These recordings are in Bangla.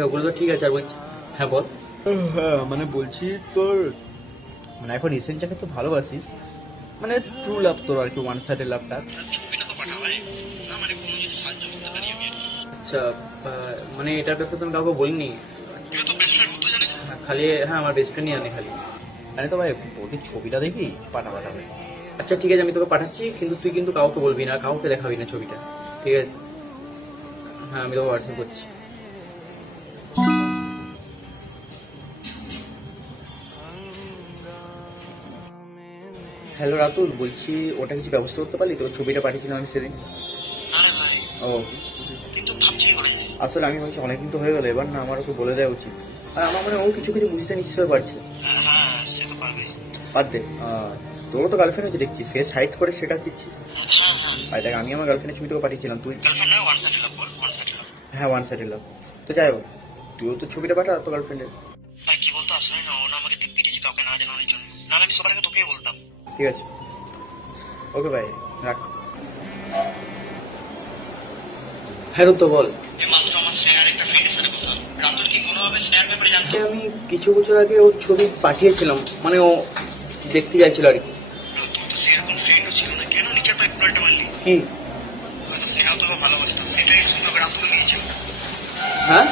ওগুলো তো ঠিক আছে। আর বলছি, হ্যাঁ বল। হ্যাঁ মানে বলছি তোর মানে এখন রিসেন্ট যাকে তো ভালোবাসিস, মানে ট্রু লাভ তোর আর কি, ওয়ান সাইডের লাভটা। আচ্ছা, মানে এটার ব্যাপারে তো আমি কাউকে বলিনি। খালি হ্যাঁ, আমার বেস্ট ফ্রেন্ডই জানে খালি। মানে তো ভাই ওকে ছবিটা দেখি পাঠাবে। আচ্ছা ঠিক আছে, আমি তোকে পাঠাচ্ছি, কিন্তু তুই কিন্তু কাউকে বলবি না, কাউকে দেখাবি না ছবিটা, ঠিক আছে? হ্যাঁ, আমি তোকে হোয়াটসঅ্যাপ করছি। হ্যালো রাতুল, বলছি ওটা কিছু ব্যবস্থা করতে পারলি? তোর ছবিটা পাঠিয়েছিলাম আমি সেদিন। ও, আসলে আমি ভাবছি অনেকদিন তো হয়ে গেলো, এবার না আমার ওকে বলে দেওয়া উচিত। আর আমার মানে ও কিছু কিছু বুঝতে নিশ্চয় পারছে। বাদ দে, তোরও তো গার্লফ্রেন্ড হচ্ছে দেখছি, ফেস হাইড করে সেটা দিচ্ছিস। আর দেখ, আমি আমার গার্লফ্রেন্ডের ছবি তোকে পাঠিয়েছিলাম, তুই হ্যাঁ ওয়ান সাইডের লাভ। তো যাই হোক, তুইও তো ছবিটা পাঠা তোর গার্লফ্রেন্ডের। ভাই কি বলতো, আসলে না ও না আমাকে পিটিয়েছে কাউকে না জানানোর জন্য, নাহলে আমি সবার আগে তোকেই বলতাম। ঠিক আছে, ওকে ভাই, রাখ। হ্যাঁ তো বল। এই মাত্র আমার স্নেহার একটা ফ্রেন্ডের সাথে কথা হলো। রাতুল কি কোনোভাবে স্নেহার ব্যাপারে জানতো? আমি কিছু বছর আগে ওর ছবি পাঠিয়েছিলাম, মানে ও দেখতে চাইছিল আর কি। তোর তো সেরকম ফ্রেন্ডও ছিল না, কেন নিজের পায়ে কুড়ালটা মারলি? কি? হয়তো স্নেহাও তোকে ভালোবাসতো, সেটাই সুযোগ রাতুল নিয়েছিল। হ্যাঁ,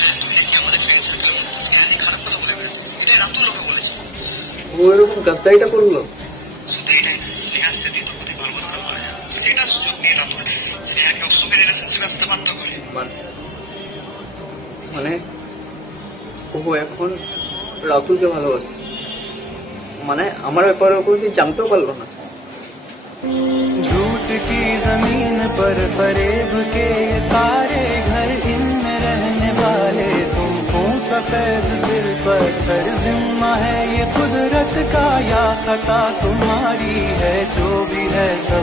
হ্যাঁ, তুই নাকি আমাদের ফ্রেন্ড সার্কেলের মধ্যে স্নেহা নিয়ে খারাপ কথা বলে বেড়াচ্ছিস, এটাই রাতুল ওকে বলেছে। ও এরকম গাদ্দারিটা করলো? শুধু এটাই না, স্নেহার সাথে তোর প্রতি ভালোবাসাটা বলে যায়, সেটা সুযোগ নিয়ে রাতুল স্নেহাকে ওর সঙ্গে রিলেশনশিপে আসতে বাধ্য করে। মানে ও এখন রাতুলকে ভালোবাসে? মানে আমার ব্যাপারে ও কোনোদিন জানতেও পারলো না। झूठ की जमीन पर फरेब के ये सारे घर, इनमें रहने वाले तुमको सफेद दिल पत्थर, जिम्मा है ये कुदरत का या खता तुम्हारी है, जो भी है सब